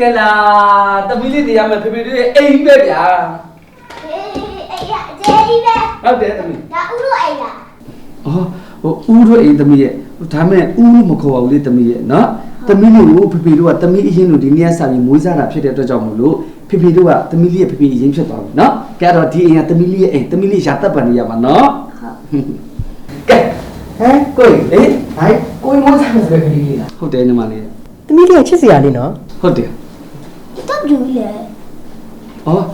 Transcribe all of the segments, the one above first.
ကဲလားသမီးလေးနေရာမှာဖေဖေတို့ရဲ့အိမ်ပဲဗျာအေးရကျေးကြီးပဲဟုတ်တယ်သမီးဒါဦးတို့အိမ်လားအော်ဟိုဦးတို့အိမ်သမီးရဲ့ဒါမဲ့ဦးလို့မခေါ်ပါဘူးလေသမီးရဲ့နော်သမီးလို့ဖေဖေတို့ကသမီးအရင်လို့ဒီနေ့ကစပြီးမွေးစားတာဖြစ်တဲ့အတွက်ကြောင့်မို့လို့ဖေဖေတို့ကသမီးလေးရဲ့ဖေဖေအရင်ဖြစ်သွားပြီနော်ကဲတော့ဒီအိမ်ကသမီးလေးရဲ့အိမ်သမီးလေးရာတက်ပန်နေရမှာနော်ဟုတ်ကဲဟမ်ကိုယ်လေဟိုင်ကိုယ်မွေးစားမယ်ဆိုတဲ့ကလေးလေးလားဟုတ်တယ်ညီမလေးသမီးလေးကချစ်စရာလေးနော်ဟုတ်တယ်တော့ဘူးလေအော်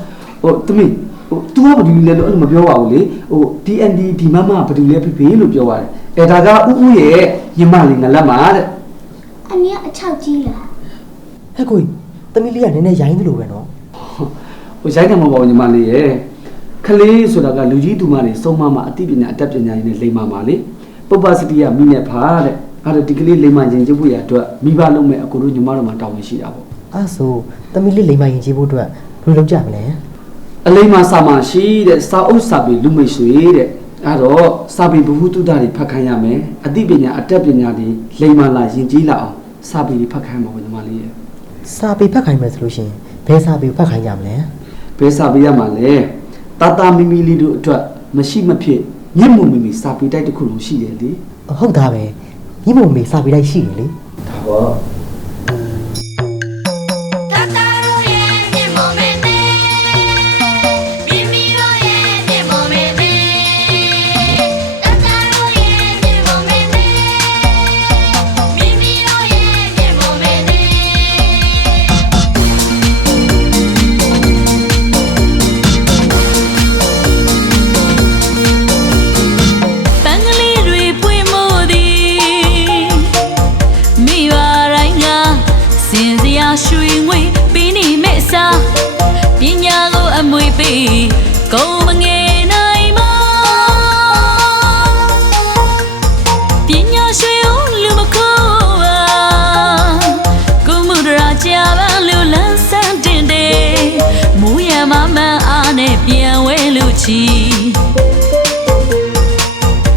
ဟိုသမီးဟို तू ကဘာလို့လဲလို့အဲ့လိုမပြောပါဘူးလေဟို DND ဒီမမဘာလို့လဲဖေဖေလို့ပြောရတယ်အဲဒါကဥဥရဲ့ညီမလေးငလက်မှာတဲ့အနည်းအချောက်ကြီးလားဟဲ့ကိုသမီးလေးကနည်းနည်းရိုင်းသလိုပဲနော်ဟိုရိုင်းတယ်မဟုတ်ပါဘူးညီမလေးရဲ့ခလေးဆိုတာကလူကြီးသူမတွေစုံမမှာအသိပညာအတတ်ပညာရင်းနဲ့လိမ္မာမှာလေပုပ္ပစတိယမိနဲ့ဖာတဲ့အဲ့ဒါဒီကလေးလိမ္မာခြင်းကျဖို့ရအတွက်မိဘလုံးမဲ့အကိုတို့ညီမတို့မှာတောင်းဝင်ရှိတာပေါ့အဲ့ဆိုသမီးလေးလိမ္မာရင်ကြီးဖို့အတွက်ဘယ်လိုလုပ်ကြမလဲအလိမ္မာစာမရှိတဲ့စာအုပ်စာပေလူမိတ်ဆွေတဲ့အဲ့တော့စာပေဘ ഹു တုဒ္ဒတွေဖတ်ခိုင်းရမယ်အသိပညာအတတ်ပညာတွေလိမ္မာလာယဉ်ကျေးလာအောင်စာပေတွေဖတ်ခိုင်းပါဦးညီမလေးရဲ့စာပေဖတ်ခိုင်းမယ်ဆိုလို့ရှိရင်ဘယ်စာပေဖတ်ခိုင်းကြမလဲဘယ်စာပေရမှာလဲတာတာမီမီလေးတို့အတွက်မရှိမဖြစ်မြင့်မှုမီမီစာပေတိုက်တစ်ခုလုံးရှိတယ်လေဟုတ်တာပဲမြင့်မှုမီစာပေတိုက်ရှိတယ်လေဒါပေါ့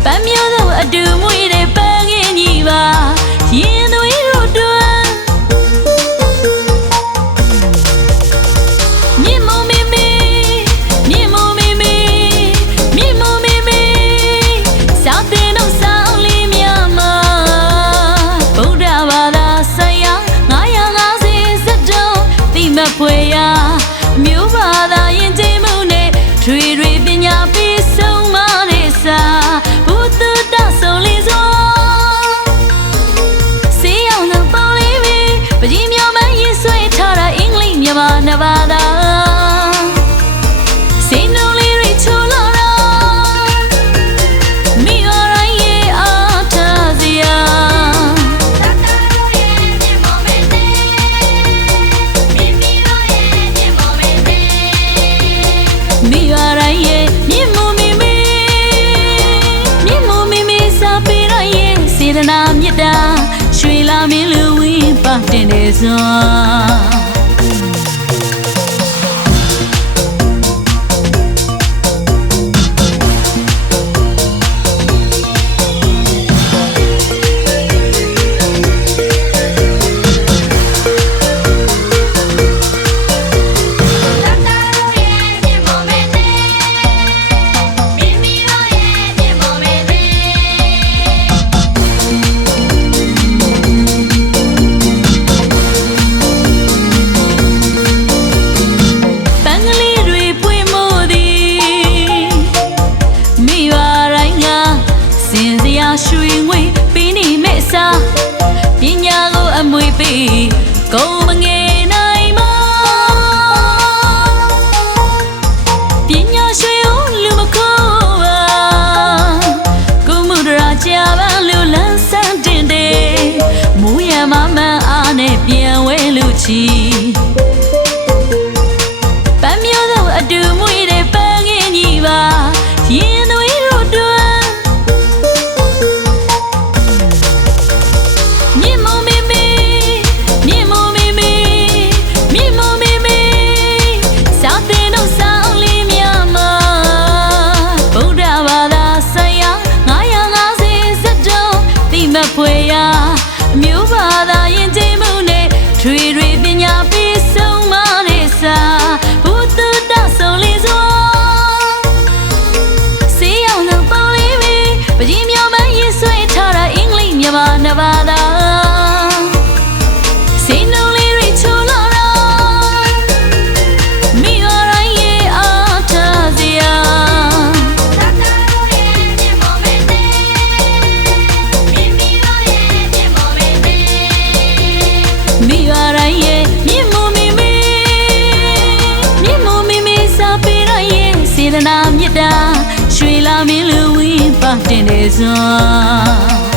ပန်းမျိုးသောအတူမွေးတဲ့ပန်းငယ်ကြီးပါရင်သွေးတို့တွန်းမြင့်မမီမီမြင့်မမီမီမြင့်မမီမီစောင်းတင်တို့စောင်းလေးများမှာဗုဒ္ဓဘာသာဆရာ950စက်တုံးတိမဖွယ်ရာမျိုးဘာသာရင်ကျင်းမှုနဲ့ထွေထွေပညာပေးဆုံးမတဲ့စာဘုဒ္ဓတဆုံးလေးစွာစေအောင်လုံးပေါ်လေးပဲပကြီးမျိုးမရေးဆွဲထားတာအင်္ဂလိပ်မြန်မာနဘာသာစိတ်နှလုံးလေးချိုးလာတာမိရတိုင်းရဲ့အားထားစရာမိရတိုင်းရဲ့မြင့်မှုမိမိမြင့်မှုမိမိစာပေရရဲ့စေတနာမြတ်တာရွှေလာမင်းလူဝင်းပါတင်နေစွာရွှေငွေပေးနေမဲ့စာပညာကိုအမွေပေးကိုမငယ်နိုင်မပညာရွှေလူမခိုးပါကိုမှုဒရာကြပါလူလန်းဆန်းတင်တယ်မူရမမန်းအားနဲ့ပြန်ဝဲလူချီပန်းမျိုးသောအတူမွေးတဲ့ပန်းငယ်ကြီးပါရင်သွေးတို့တွန်းဖွယ်ရာမျိုးဘာသာရင်ကျင်းမှုနဲ့ထွေထွေပညာပေး တင်တယ်စွာ